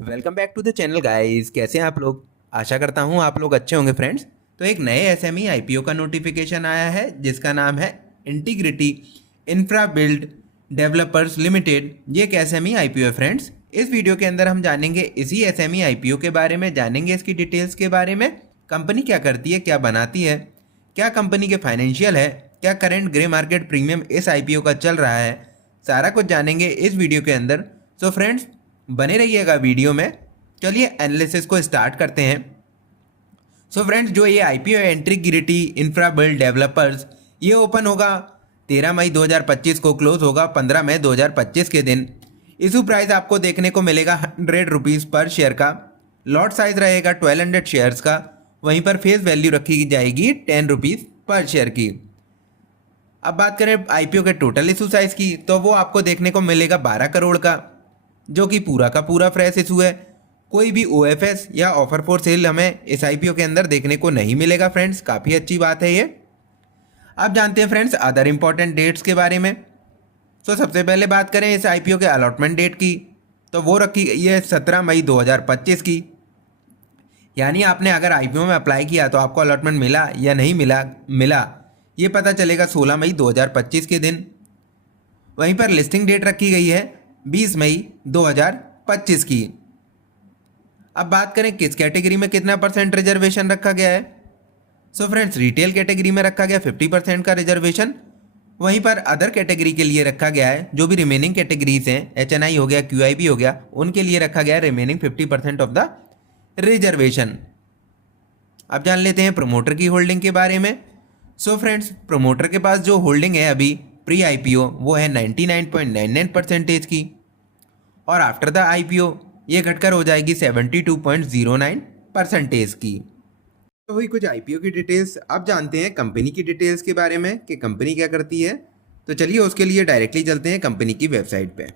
Welcome back to the channel guys. कैसे हैं आप लोग? आशा करता हूं आप लोग अच्छे होंगे फ्रेंड्स। तो एक नए एसएमई आईपीओ का नोटिफिकेशन आया है जिसका नाम है integrity infra build developers limited. ये एक एसएमई आईपीओ है फ्रेंड्स। इस वीडियो के अंदर हम जानेंगे इसी एसएमई आईपीओ के बारे में, जानेंगे इसकी डिटेल्स के बारे में, कंपनी क्या करती है, क्या बनाती है, क्या कंपनी के फाइनेंशियल है, क्या करंट ग्रे मार्केट प्रीमियम इस आईपीओ का चल रहा है, सारा कुछ जानेंगे इस वीडियो के अंदर। सो फ्रेंड्स बने रहिएगा वीडियो में। चलिए एनालिसिस को स्टार्ट करते हैं। सो फ्रेंड्स जो ये आईपीओ है इंटीग्रिटी इंफ्रा बिल्ड डेवलपर्स, ये ओपन होगा 13 मई 2025 को, क्लोज होगा 15 मई 2025 के दिन। इशू प्राइस आपको देखने को मिलेगा 100 रुपीज़ पर शेयर का। लॉट साइज रहेगा 1200 शेयर्स का। वहीं पर फेस वैल्यू रखी जाएगी 10 रुपीज़ पर शेयर की। अब बात करें आईपीओ के टोटल इशू साइज की, तो वो आपको देखने को मिलेगा 12 करोड़ का, जो कि पूरा का पूरा फ्रेश इशू है। कोई भी ओएफएस या ऑफर फॉर सेल हमें इस आईपीओ के अंदर देखने को नहीं मिलेगा फ्रेंड्स, काफ़ी अच्छी बात है ये। अब जानते हैं फ्रेंड्स अदर इंपॉर्टेंट डेट्स के बारे में। तो सबसे पहले बात करें इस आईपीओ के अलॉटमेंट डेट की, तो वो रखी गई है 17 मई 2025 की। यानी आपने अगर आईपीओ में अप्लाई किया तो आपको अलॉटमेंट मिला या नहीं मिला ये पता चलेगा 16 मई 2025 के दिन। वहीं पर लिस्टिंग डेट रखी गई है 20 मई 2025 की। अब बात करें किस कैटेगरी में कितना परसेंट रिजर्वेशन रखा गया है। सो फ्रेंड्स रिटेल कैटेगरी में रखा गया 50% का रिजर्वेशन। वहीं पर अदर कैटेगरी के लिए रखा गया है, जो भी रिमेनिंग कैटेगरीज हैं, एचएनआई हो गया, क्यूआईबी हो गया, उनके लिए रखा गया है रिमेनिंग 50% ऑफ द रिजर्वेशन। अब जान लेते हैं प्रमोटर की होल्डिंग के बारे में। सो फ्रेंड्स प्रमोटर के पास जो होल्डिंग है अभी प्री आईपीओ वो है 99.99% की, और आफ्टर द आईपीओ ये घटकर हो जाएगी 72.09% की। तो वही कुछ आईपीओ की डिटेल्स। अब जानते हैं कंपनी की डिटेल्स के बारे में कि कंपनी क्या करती है। तो चलिए उसके लिए डायरेक्टली चलते हैं कंपनी की वेबसाइट पे।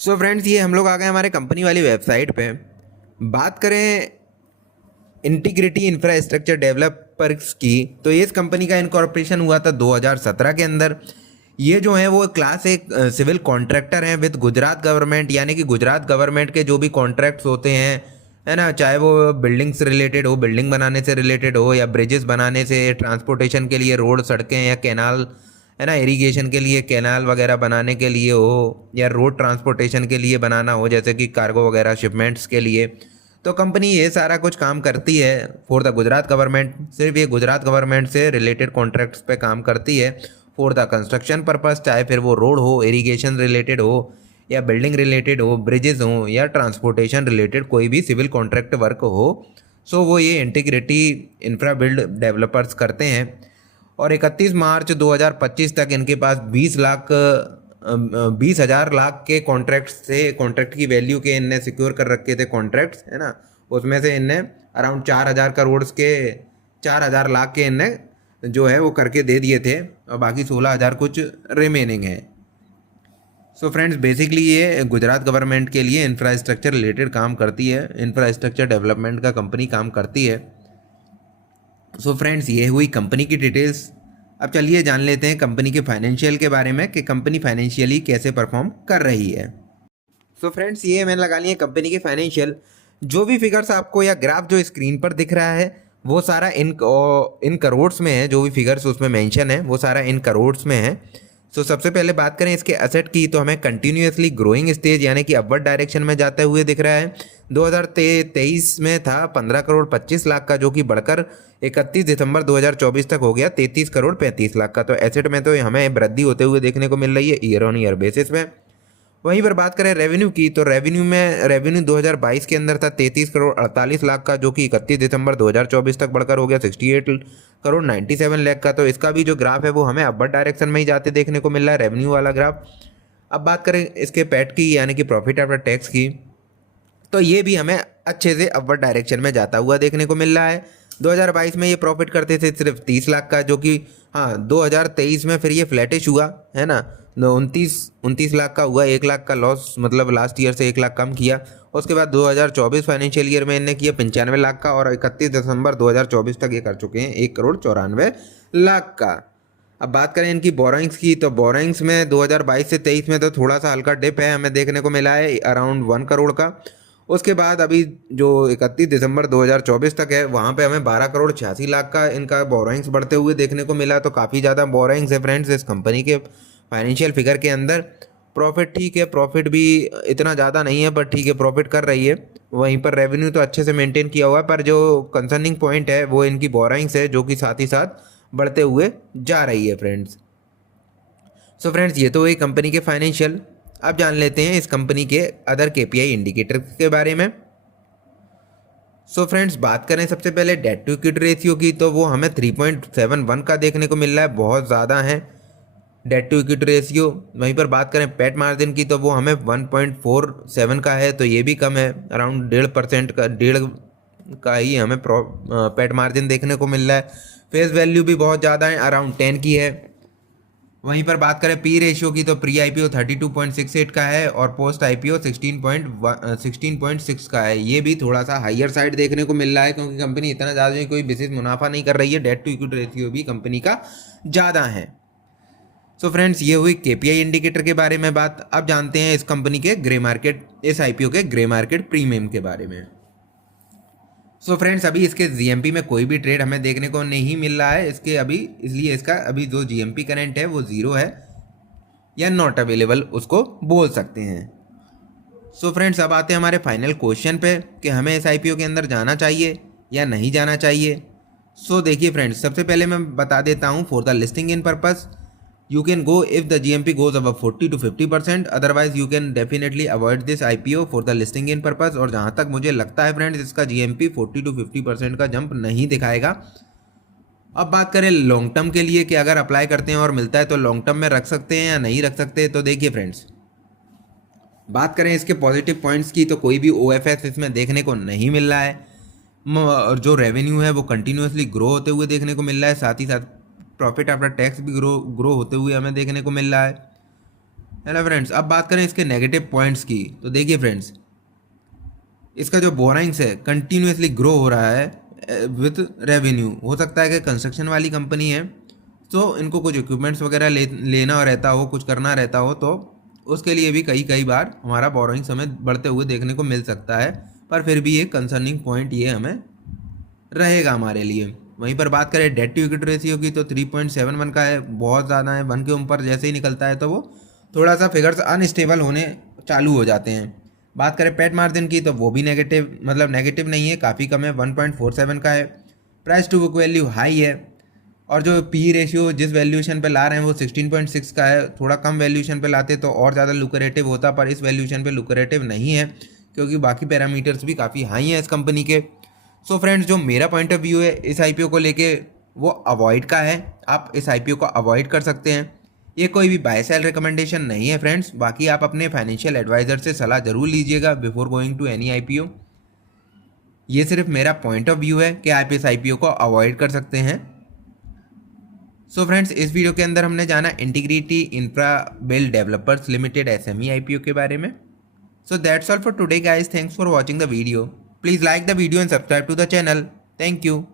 सो फ्रेंड्स ये हम लोग आ गए हमारे कंपनी वाली वेबसाइट पे। बात करें इंटीग्रिटी इंफ्रास्ट्रक्चर डेवलपर्स की, तो ये इस कंपनी का इनकॉर्पोरेशन हुआ था 2017 के अंदर। ये जो है वो क्लास एक सिविल कॉन्ट्रैक्टर हैं विद गुजरात गवर्नमेंट, यानी कि गुजरात गवर्नमेंट के जो भी कॉन्ट्रैक्ट्स होते हैं, है ना, चाहे वो बिल्डिंग से रिलेटेड हो, बिल्डिंग बनाने से रिलेटेड हो, या ब्रिजेस बनाने से, ट्रांसपोर्टेशन के लिए रोड, सड़कें या कैनाल, है ना, इरिगेशन के लिए कैनाल वगैरह बनाने के लिए हो, या रोड ट्रांसपोर्टेशन के लिए बनाना हो, जैसे कि कार्गो वगैरह शिपमेंट्स के लिए, तो कंपनी ये सारा कुछ काम करती है फॉर द गुजरात गवर्नमेंट। सिर्फ ये गुजरात गवर्नमेंट से रिलेटेड कॉन्ट्रैक्ट्स पे काम करती है फॉर द कंस्ट्रक्शन पर्पस, चाहे फिर वो रोड हो, इरिगेशन रिलेटेड हो, या बिल्डिंग रिलेटेड हो, ब्रिजेस हो, या ट्रांसपोर्टेशन रिलेटेड कोई भी सिविल कॉन्ट्रैक्ट वर्क हो। सो वो ये इंटीग्रिटी इंफ्रा बिल्ड डेवलपर्स करते हैं। और 31 मार्च 2025 तक इनके पास 20,000 लाख के कॉन्ट्रैक्ट्स थे। कॉन्ट्रैक्ट की वैल्यू के इनने सिक्योर कर रखे थे कॉन्ट्रैक्ट्स, है ना, उसमें से इनने अराउंड 4,000 करोड़ के 4,000 लाख के इनने जो है वो करके दे दिए थे, और बाकी 16,000 कुछ रिमेनिंग है। सो फ्रेंड्स बेसिकली ये गुजरात गवर्नमेंट के लिए इंफ्रास्ट्रक्चर रिलेटेड काम करती है, इंफ्रास्ट्रक्चर डेवलपमेंट का कंपनी काम करती है। सो फ्रेंड्स ये हुई कंपनी की डिटेल्स। अब चलिए जान लेते हैं कंपनी के फाइनेंशियल के बारे में कि कंपनी फाइनेंशियली कैसे परफॉर्म कर रही है। सो फ्रेंड्स ये मैंने लगा लिया कंपनी के फाइनेंशियल। जो भी फिगर्स आपको या ग्राफ जो स्क्रीन पर दिख रहा है वो सारा इन करोड्स में है। जो भी फिगर्स उसमें मेंशन है वो सारा इन करोड्स में है। सो सबसे पहले बात करें इसके एसेट की, तो हमें कंटिन्यूसली ग्रोइंग स्टेज यानी कि अपवर्ड डायरेक्शन में जाते हुए दिख रहा है। 2023 में था 15 करोड़ 25 लाख का, जो कि बढ़कर 31 दिसंबर 2024 तक हो गया 33 करोड़ 35 लाख का। तो एसेट में तो हमें वृद्धि होते हुए देखने को मिल रही है ईयर ऑन ईयर बेसिस में। वहीं पर बात करें रेवेन्यू की, तो रेवेन्यू 2022 के अंदर था 33 करोड़ 48 लाख का, जो कि 31 दिसंबर 2024 तक बढ़कर हो गया 68 करोड़ 97 लाख का। तो इसका भी जो ग्राफ है वो हमें अपवर्ड डायरेक्शन में ही जाते देखने को मिल रहा है, रेवेन्यू वाला ग्राफ। अब बात करें इसके पैट की यानी कि प्रॉफिट आफ्टर टैक्स की, तो ये भी हमें अच्छे से अपवर्ड डायरेक्शन में जाता हुआ देखने को मिल रहा है। 2022 में ये प्रॉफिट करते थे सिर्फ 30 लाख का, जो कि 2023 में फिर ये फ्लैटिश हुआ, है ना, 29 लाख का हुआ, 1 लाख का लॉस, मतलब लास्ट ईयर से 1 लाख कम किया। उसके बाद 2024 फाइनेंशियल ईयर में इन्हें किया 95 लाख का, और 31 दिसंबर 2024 तक ये कर चुके हैं 1 करोड़ 94 लाख का। अब बात करें इनकी बोरोइंग्स की, तो बोरोइंग्स में 2022 से 23 में तो थोड़ा सा हल्का डिप है हमें देखने को मिला है अराउंड 1 करोड़ का। उसके बाद अभी जो 31 दिसंबर 2024 तक है वहाँ पे हमें 12 करोड़ 86 लाख का इनका बोरोइंग्स बढ़ते हुए देखने को मिला। तो काफ़ी ज़्यादा बोरोइंग्स है फ्रेंड्स इस कंपनी के फाइनेंशियल फिगर के अंदर। प्रॉफिट ठीक है, प्रॉफिट भी इतना ज़्यादा नहीं है पर ठीक है, प्रॉफिट कर रही है। वहीं पर रेवेन्यू तो अच्छे से मेंटेन किया हुआ है, पर जो कंसर्निंग पॉइंट है वो इनकी बोरोइंग्स है, जो कि साथ ही साथ बढ़ते हुए जा रही है फ्रेंड्स। सो फ्रेंड्स, ये तो हुई कंपनी के फाइनेंशियल। अब जान लेते हैं इस कंपनी के अदर केपीआई इंडिकेटर के बारे में। सो फ्रेंड्स, बात करें सबसे पहले डेट टू इक्विटी रेशियो की, तो वो हमें 3.71 का देखने को मिल रहा है, बहुत ज़्यादा है डेट टू इक्विटी रेशियो। वहीं पर बात करें पेट मार्जिन की, तो वो हमें 1.47 का है, तो ये भी कम है, अराउंड 1.5% का, 1.5 का ही हमें पेट मार्जिन देखने को मिल रहा है। फेस वैल्यू भी बहुत ज़्यादा है, अराउंड 10 की है। वहीं पर बात करें पी रेशियो की, तो प्री आईपीओ 32.68 का है और पोस्ट आईपीओ 16.6 का है। ये भी थोड़ा सा हायर साइड देखने को मिल रहा है, क्योंकि कंपनी इतना ज़्यादा कोई विशेष मुनाफा नहीं कर रही है। डेट टू इक्विटी रेशियो भी कंपनी का ज़्यादा है। सो फ्रेंड्स, ये हुई केपीआई इंडिकेटर के बारे में बात। अब जानते हैं इस कंपनी के ग्रे मार्केट, इस आईपीओ के ग्रे मार्केट प्रीमियम के बारे में। सो फ्रेंड्स, अभी इसके जीएमपी में कोई भी ट्रेड हमें देखने को नहीं मिल रहा है इसके अभी, इसलिए इसका अभी जो जीएमपी करंट है वो 0 है या नॉट अवेलेबल उसको बोल सकते हैं। सो फ्रेंड्स, अब आते हैं हमारे फाइनल क्वेश्चन पे कि हमें इस आईपीओ के अंदर जाना चाहिए या नहीं जाना चाहिए। सो देखिए फ्रेंड्स, सबसे पहले मैं बता देता हूँ, for the listing in purpose you can go if the GMP goes above 40 to 50%, otherwise you can definitely avoid this IPO for the listing in purpose। और जहाँ तक मुझे लगता है फ्रेंड्स, इसका GMP 40 to 50% का जंप नहीं दिखाएगा। अब बात करें लॉन्ग टर्म के लिए कि अगर अप्लाई करते हैं और मिलता है तो लॉन्ग टर्म में रख सकते हैं या नहीं रख सकते, तो देखिए फ्रेंड्स, बात करें इसके पॉजिटिव पॉइंट्स की, तो कोई भी OFS इसमें देखने को नहीं मिल रहा है। और जो रेवेन्यू है वो कंटिन्यूसली ग्रो होते हुए देखने को मिल रहा है, साथ ही साथ प्रॉफिट आफ्टर टैक्स भी ग्रो होते हुए हमें देखने को मिल रहा है। हेलो फ्रेंड्स, अब बात करें इसके नेगेटिव पॉइंट्स की, तो देखिए फ्रेंड्स, इसका जो बोराइंग्स है कंटिन्यूसली ग्रो हो रहा है विथ रेवेन्यू। हो सकता है कि कंस्ट्रक्शन वाली कंपनी है, तो इनको कुछ इक्विपमेंट्स वगैरह लेना रहता हो, कुछ करना रहता हो, तो उसके लिए भी कई बार हमारा बोराइंग्स हमें बढ़ते हुए देखने को मिल सकता है। पर फिर भी एक कंसर्निंग पॉइंट ये हमें रहेगा हमारे लिए। वहीं पर बात करें डेट टू इक्विटी रेशियो की, तो 3.71 का है, बहुत ज़्यादा है। 1 के ऊपर जैसे ही निकलता है तो वो थोड़ा सा फिगर्स अनस्टेबल होने चालू हो जाते हैं। बात करें पेट मार्जिन की, तो वो भी नेगेटिव, मतलब नेगेटिव नहीं है, काफ़ी कम है, 1.47 का है। Price to book value high है, और जो पी रेशियो जिस वैल्यूएशन पे ला रहे हैं वो 16.6 का है। थोड़ा कम वैल्यूएशन पे लाते तो और ज़्यादा लुक्रेटिव होता, पर इस वैल्यूएशन पे लुक्रेटिव नहीं है, क्योंकि बाकी पैरामीटर्स भी काफ़ी हाई हैं इस कंपनी के। सो फ्रेंड्स, जो मेरा पॉइंट ऑफ व्यू है इस आईपीओ को लेके वो अवॉइड का है। आप इस आईपीओ को अवॉइड कर सकते हैं। ये कोई भी बाय सेल रिकमेंडेशन नहीं है फ्रेंड्स। बाकी आप अपने फाइनेंशियल एडवाइजर से सलाह जरूर लीजिएगा before going to any IPO. ये सिर्फ मेरा पॉइंट ऑफ व्यू है कि आप इस आईपीओ को अवॉइड कर सकते हैं। सो फ्रेंड्स, इस वीडियो के अंदर हमने जाना integrity infra build developers limited SME IPO के बारे में। So that's all for today guys. Thanks for watching the video. Please like the video and subscribe to the channel. Thank you.